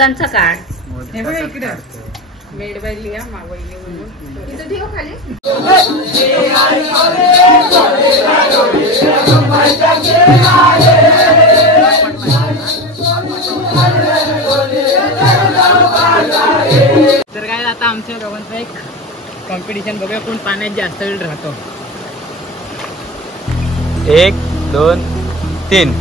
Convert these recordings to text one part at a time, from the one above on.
कंचा काढ हे बघा इकडे मेड बाय लिया मावली म्हणून इथे ठेव खाली. तर काय आता आमच्या दोघांचं एक कॉम्पिटिशन बघूया कोण पाण्यात जास्त वेळ राहतो. 1 2 3.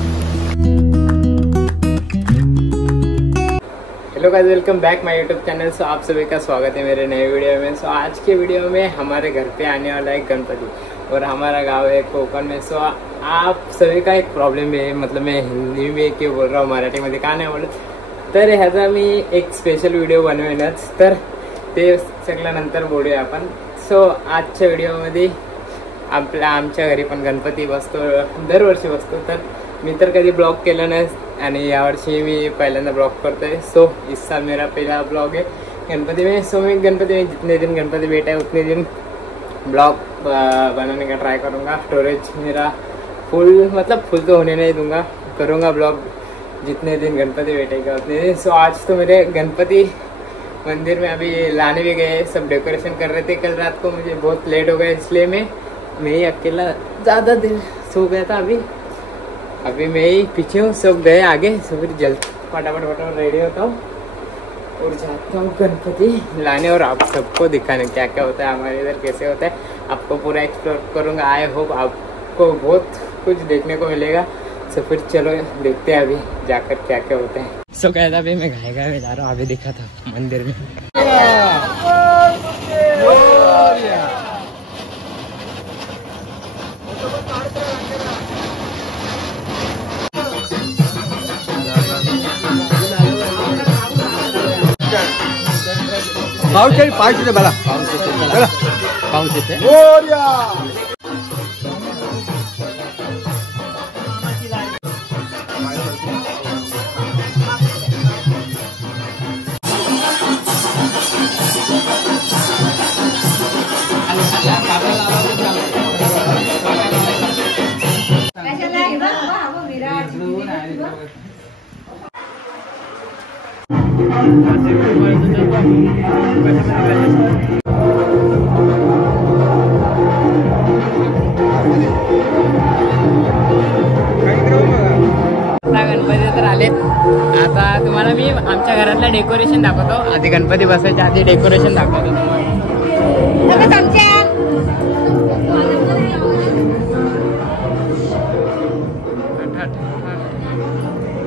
हेलो गाइस, वेलकम बैक माय यूट्यूब चैनल। सो आप सभी का स्वागत है मेरे नए वीडियो में। सो आज के वीडियो में हमारे घर पे आने वाला है गणपति और हमारा गांव है कोकण में। सो आप सभी का एक प्रॉब्लम है, मतलब मैं हिंदी में क्यों बोल रहा हूँ, मराठीमध्ये का नाही बोलत, तर ह्याचा मी एक स्पेशल व्हिडिओ बनवेनच, तर ते सगळ्यानंतर बोलूया आपण। सो आजच्या व्हिडिओमध्ये आमच्या घरी पण गणपती बसतो, दरवर्षी बसतो, तर मी तर कधी ब्लॉग केलं नाही आणि यावर्षी मी पहिल्यांदा ब्लॉग करतोय। सो इस साल मेरा पहला ब्लॉग है गणपति में। सो मैं गणपति में जितने दिन गणपति बैठा है उतने दिन ब्लॉग बनाने का ट्राई करूँगा। स्टोरेज मेरा फुल, मतलब फुल तो होने नहीं दूंगा, करूँगा ब्लॉग जितने दिन गणपति बैठेगा उतने दिन। सो आज तो मेरे गणपति मंदिर में अभी लाने भी गए, सब डेकोरेशन कर रहे थे। कल रात को मुझे बहुत लेट हो गया, इसलिए मैं ही अकेला ज़्यादा देर सो गया था। अभी मैं ही पीछे हूँ, सब गए आगे। सब फिर जल्द फटाफट रेडी होता हूँ और जाता हूँ गणपति लाने और आप सबको दिखाने क्या क्या होता है हमारे इधर, कैसे होता है, आपको पूरा एक्सप्लोर करूँगा। आई होप आपको बहुत कुछ देखने को मिलेगा। सो फिर चलो देखते हैं अभी जाकर क्या क्या होता है। सो कहता अभी मैं गाय जा रहा हूँ, अभी दिखा था मंदिर में। पाऊस येते, पाऊस येते, बला पाऊस येते। गणपती तर आले। आता तुम्हाला मी आमच्या घरातलं डेकोरेशन दाखवतो। आधी गणपती बसायच्या आधी डेकोरेशन दाखवतो तुम्हाला।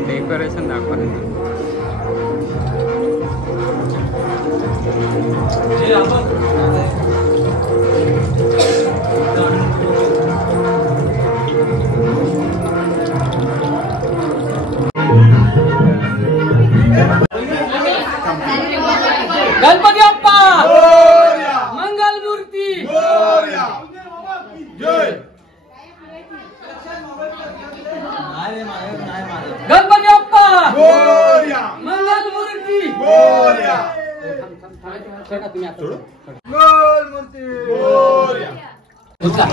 डेकोरेशन दाखवतो। गणपती बाप्पा मंगल मूर्ती गणपती बाप्पा मंगल मूर्ती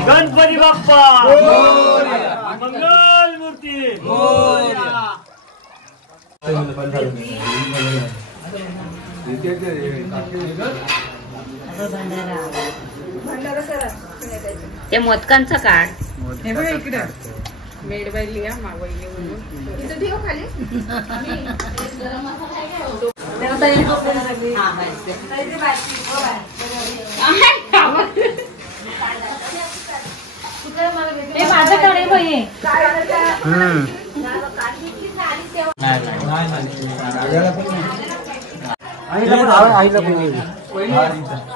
गणपती बाप्पा मंगल मूर्ती। ते मोदकांचा काढ हे बघा इकडे मेड बाय लिया मावली म्हणून इथे ठेव खाली. माझ्याकडे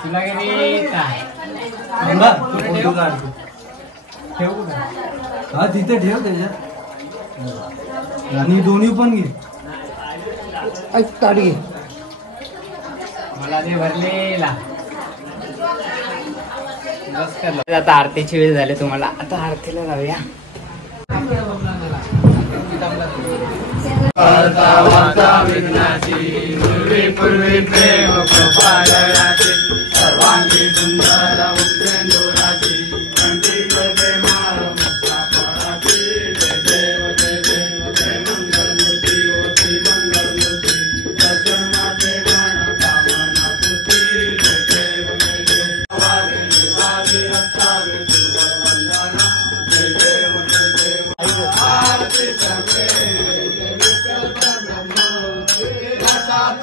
तुला गेली हा तिथे ठेव त्याच्यात आणि दोन्ही पण घे. ताट घे. मला ते भरलेला. आता आरतीची वेळ झाली तुम्हाला. आता आरतीला जाऊया. पूर्वी प्रेम कृपालयाची सर्वांगी सुंदर उद्रेंदुराची कंठी प्रते माळ मुक्ता फळाची जय देव जय देव जय मंगल मूर्ती होती मंगल मूर्ती दर्शन माझे गण कामना पूर्ती जय देव जय देव वागे निवागे रक्षावे सुवर वंदना जय देव जय देव आरती समे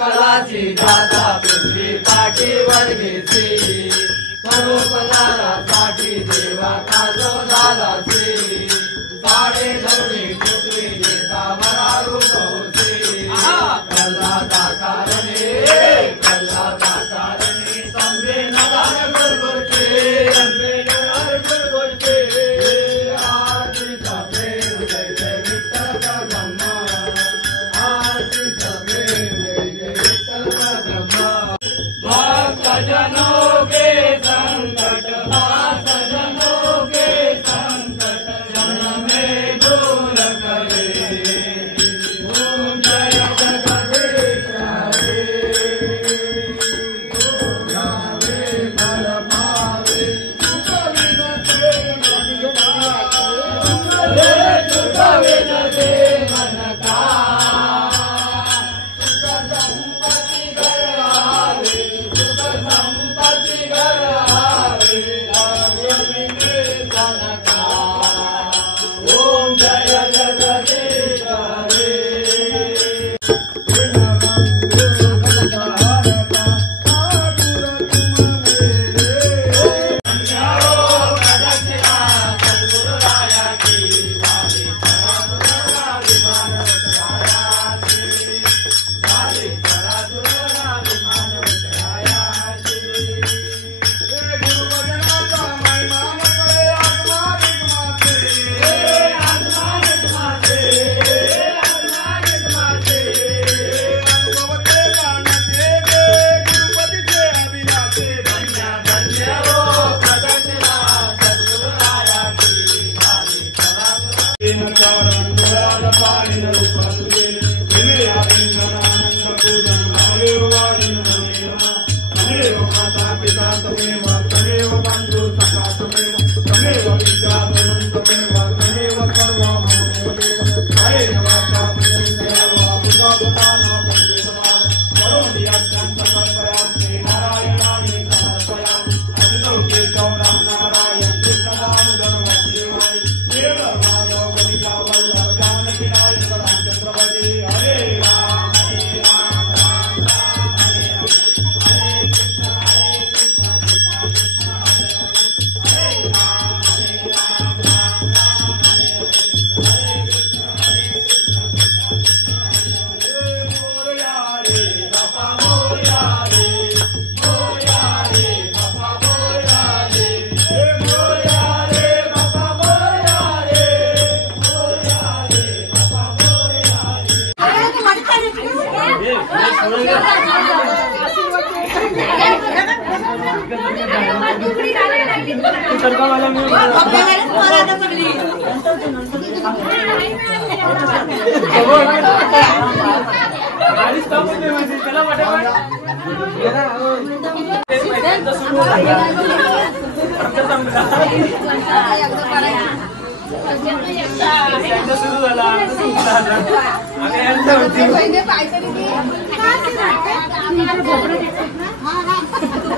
कलाची दाता पृथ्वी पाठी वर्गीची परोपकारासाठी देवा काजो झालाची साडे लवणी टुकली देता मरारू कौची कल्ला दाकारणे तंबे नगार गुरगुरचे अंबे नगार गुरगुरचे आरतीचा प्रेम जय जय विठ्ठल ब्रह्मा आरतीचा प्रेम सजनों के संकट सजनों के संकट जन में दूर करे ओम जय जगदीश हरे गावे बल पावे विनते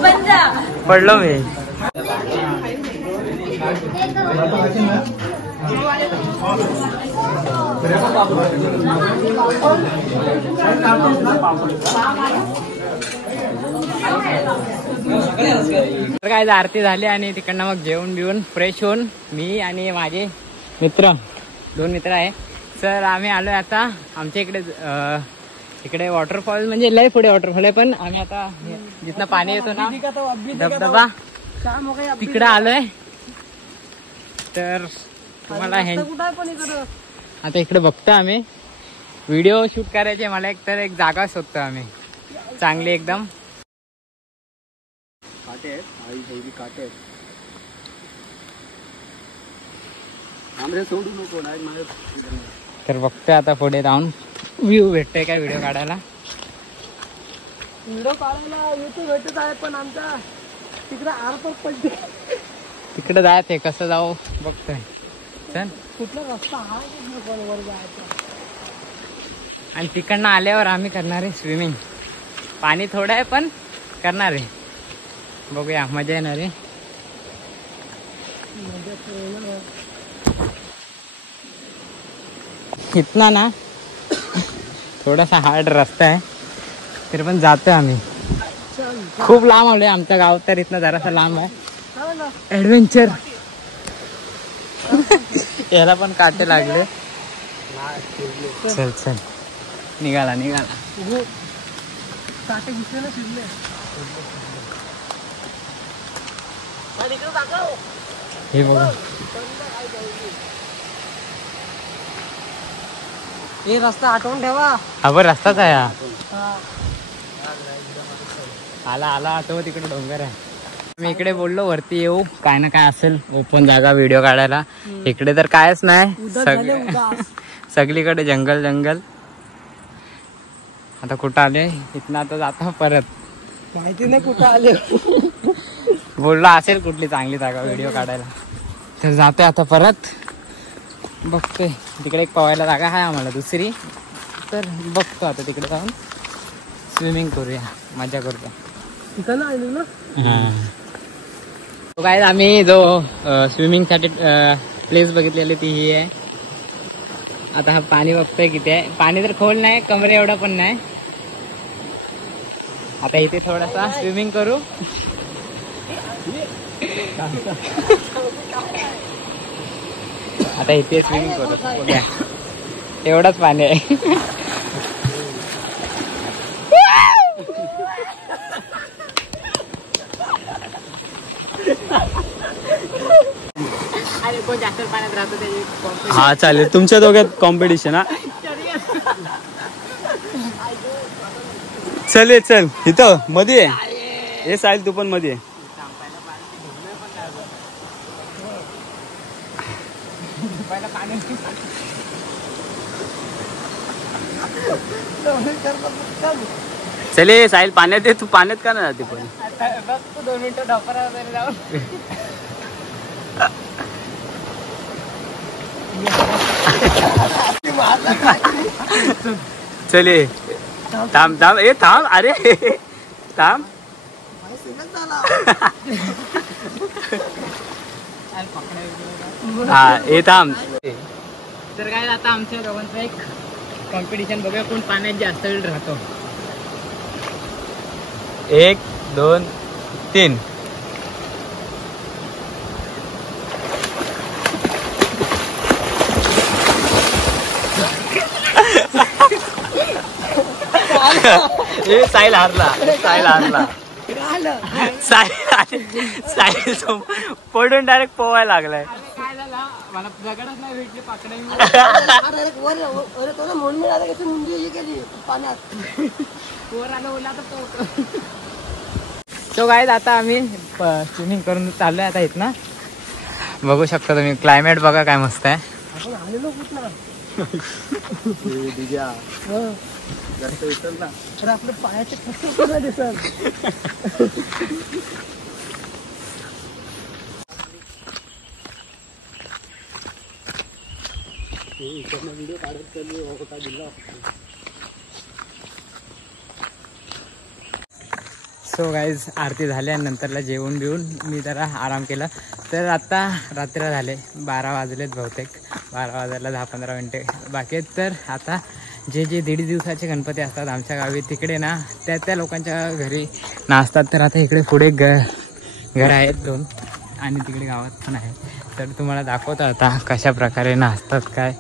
मन का पडलो मी. तर काय आरती झाली आणि तिकडनं मग जेवण बिवून फ्रेश होऊन मी आणि माझे मित्र 2 मित्र आहे सर आम्ही आलोय आता आमच्या इकडे इकडे वॉटरफॉल म्हणजे लय पुढे वॉटरफॉल आहे, पण आम्ही आता जिथनं पाणी येतो ना धबधबा तिकडे आलोय. तर तुम्हाला आता इकडे बघतो आम्ही व्हिडिओ शूट करायचे. मला एक तर एक जागा शोधतो आम्ही चांगली एकदम. तर बघतोय आता पुढे जाऊन व्ह्यू भेटतोय काय व्हिडिओ काढायला. भेटत आहे पण आमच्या तिकडे आरपार पडते. तिकडे जायचंय कसं जाऊ बघतोय. चल कुठला रस्ता हा वर जायचा. आणि तिकडनं आल्यावर आम्ही करणार आहे स्विमिंग. पाणी थोडं आहे पण करणार आहे. बघूया मजा येणार आहे. इतना ना थोडासा हार्ड रस्ता आहे तरी पण जातोय आम्ही. खूप लांब आलोय. आमचं गाव तर इथनं जरासा लांब आहे. ऍडव्हेंचर याला पण काटे लागले. चल चल निघाला काटे घुसले ना शिरले. हे बघा हे रस्ता आठवून ठेवा. हा बरं रस्ताच आहे हा. आला आठव तिकडे डोंगर आहे. मी इकडे बोललो वरती येऊ काय ना काय असेल ओपन जागा व्हिडिओ काढायला. इकडे तर कायच नाही. सगळीकडे जंगल. आता कुठं आले इथनं आता जाता परत माहिती नाही कुठं आले. बोललो असेल कुठली चांगली जागा व्हिडिओ काढायला. तर जातोय आता परत. बघतोय तिकडे एक पवायला जागा आहे आम्हाला दुसरी. तर बघतो आता तिकडे जाऊन स्विमिंग करूया मजा करतो. तिकडनं आलो ना. काय आम्ही जो स्विमिंग साठी प्लेस बघितलेली ती ही आहे. आता हा पाणी बघतोय किती आहे. पाणी तर खोल नाही कमरे एवढा पण नाही. आता इथे थोडासा स्विमिंग करू. आता इथे स्विमिंग करू बघूया. एवढंच पाणी आहे. कोण जास्त पाण्यात राहतो त्याची. हा चालेल तुमच्या दोघात कॉम्पिटिशन. हा चल इथं मध्ये हे साहिल तू पण मध्ये. चले साहिल पाण्यात आहे. तू पाण्यात का नाही जाते पण. बघ तू 2 मिनिटं डॉक्टरा वगैरे जाऊन. चले थांब ए थांब अरे थांब. हा ए थांब. तर काय आता आमच्या दोघांचं एक कॉम्पिटिशन बघूया कोण पाण्यात जास्त वेळ राहतो. 1 2 3. साहिल हारला. साहिल पडून डायरेक्ट पोवायला लागलाय. काय झालं मला दगडच नाही भेटली पाकडे. पाण्यात वर आलं ओला तर पोहतो. तो काय आता आम्ही स्विमिंग करून चाललोय आता इथनं. बघू शकता तुम्ही क्लायमेट बघा काय मस्त आहे. आपण आलेलो कुठला. तर आपल्या पायाचे कसं दिसल. व्हिडिओ काढत चालू. सो गाईज आरती झाल्यानंतरला जेवण बिवून मी जरा आराम केला. तर आता रात्र झाले 12 वाजलेत बहुतेक. 12 वाजायला 10-15 मिनटे बाकी आहेत. तर आता जे 1.5 दिवसाचे गणपती असतात आमच्या गावी तिकडे ना त्या लोकांच्या घरी नाचतात. तर आता इकडे पुढे घर आहेत 2 आणि तिकडे गावात पण आहेत. तर तुम्हाला दाखवतो आता कशा प्रकारे नाचतात काय.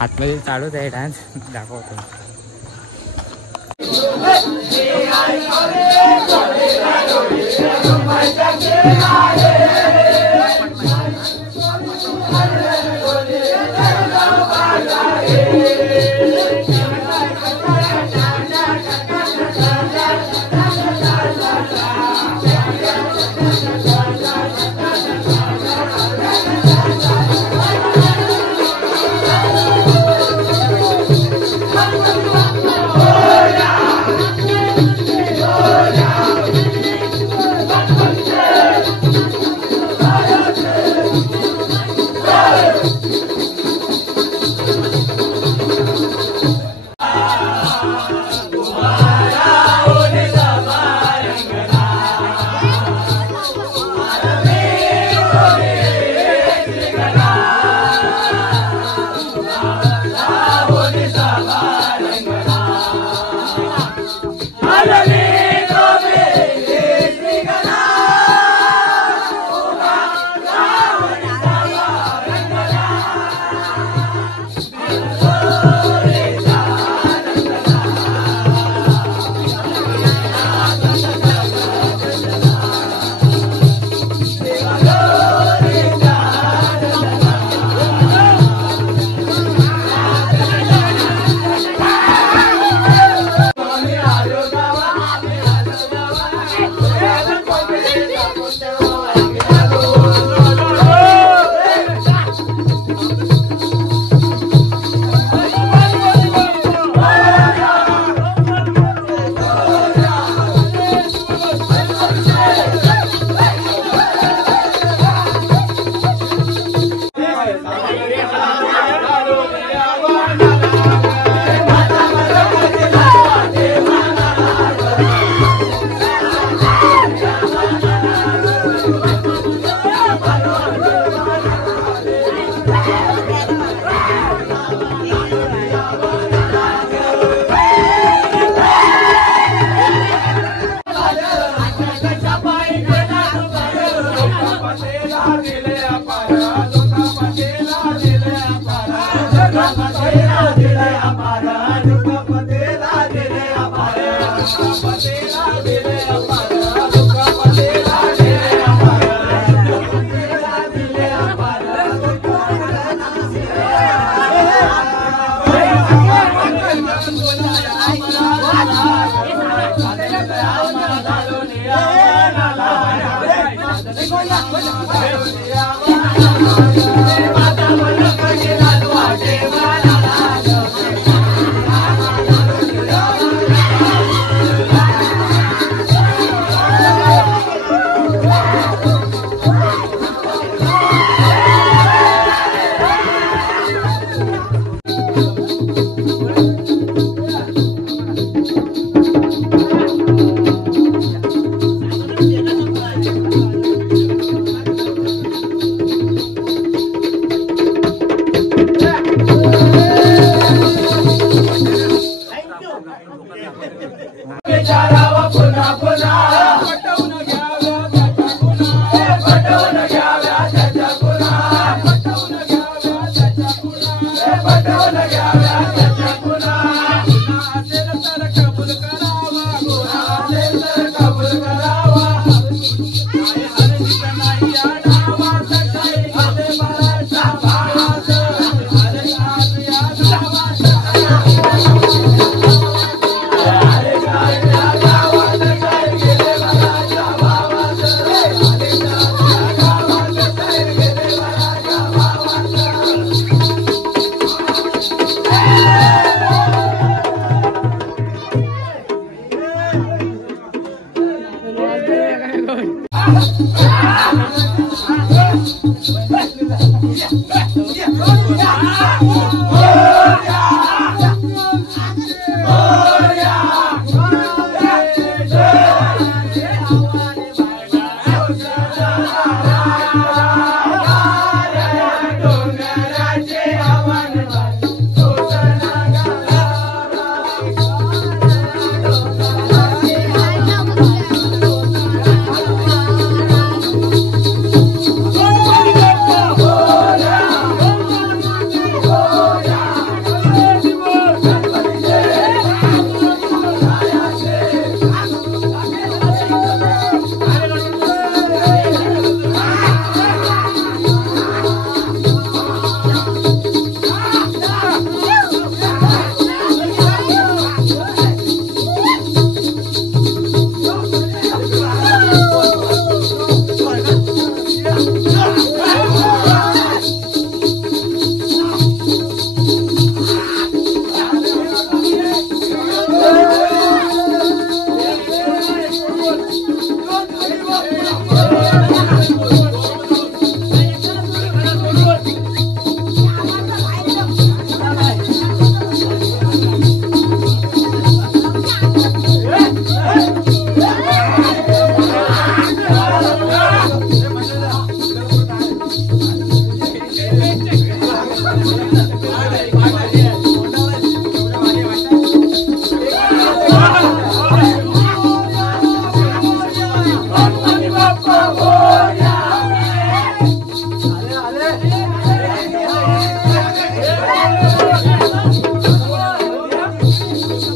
आतमध्ये चालूच आहे डान्स दाखवतो.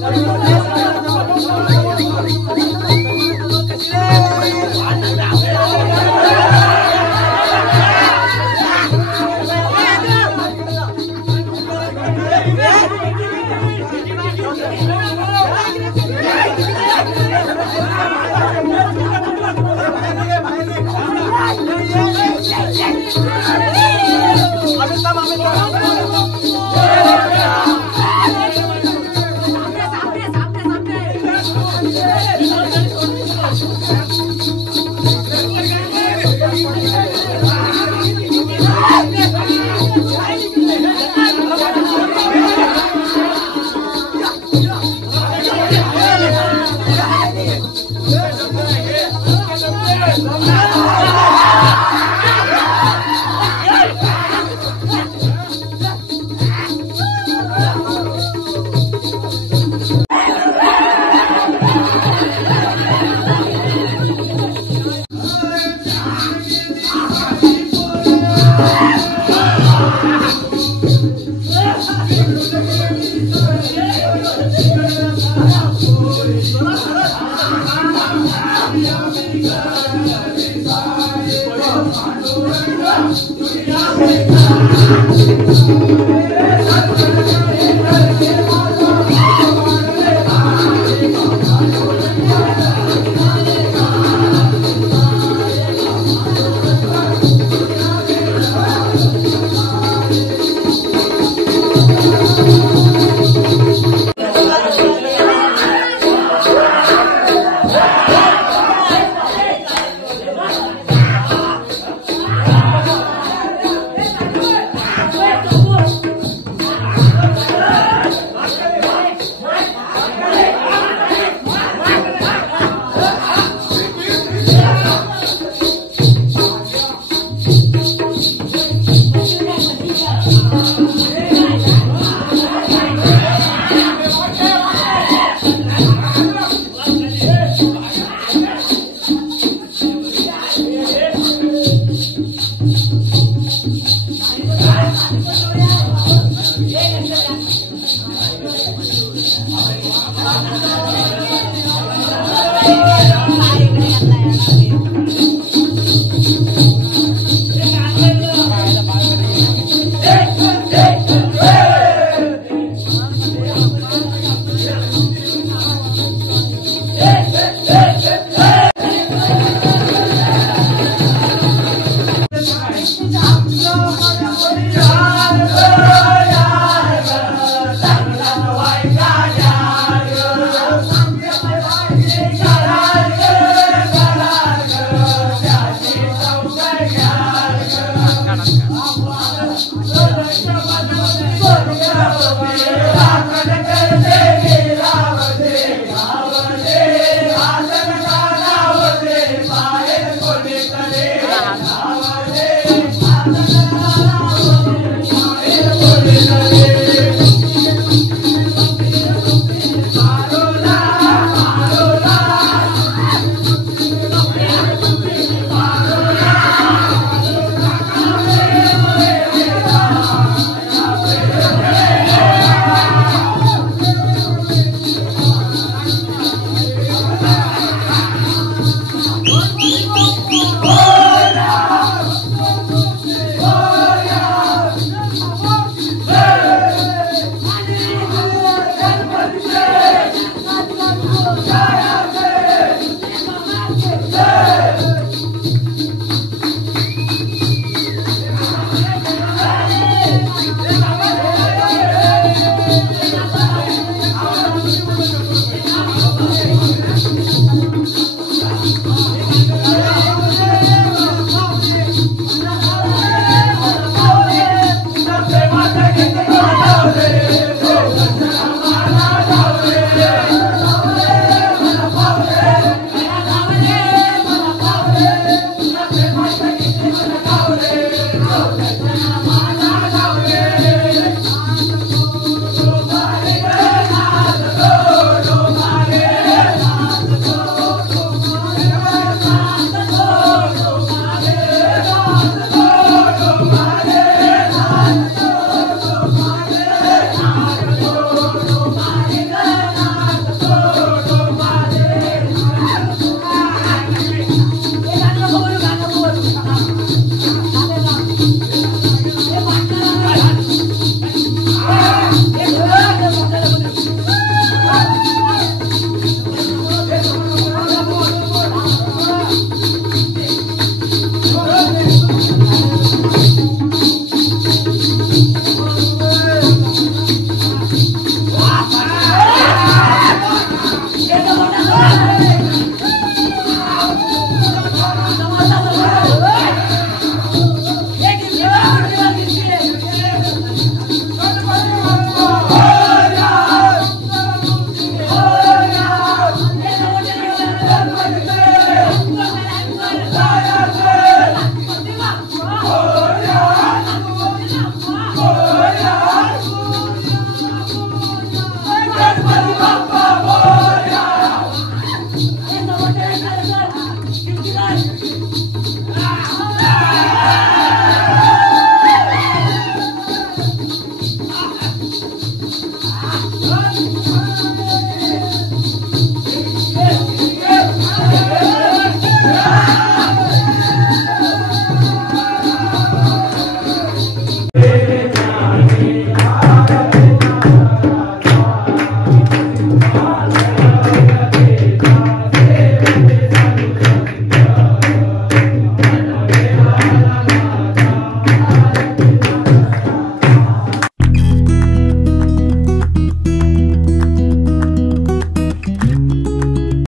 Yeah.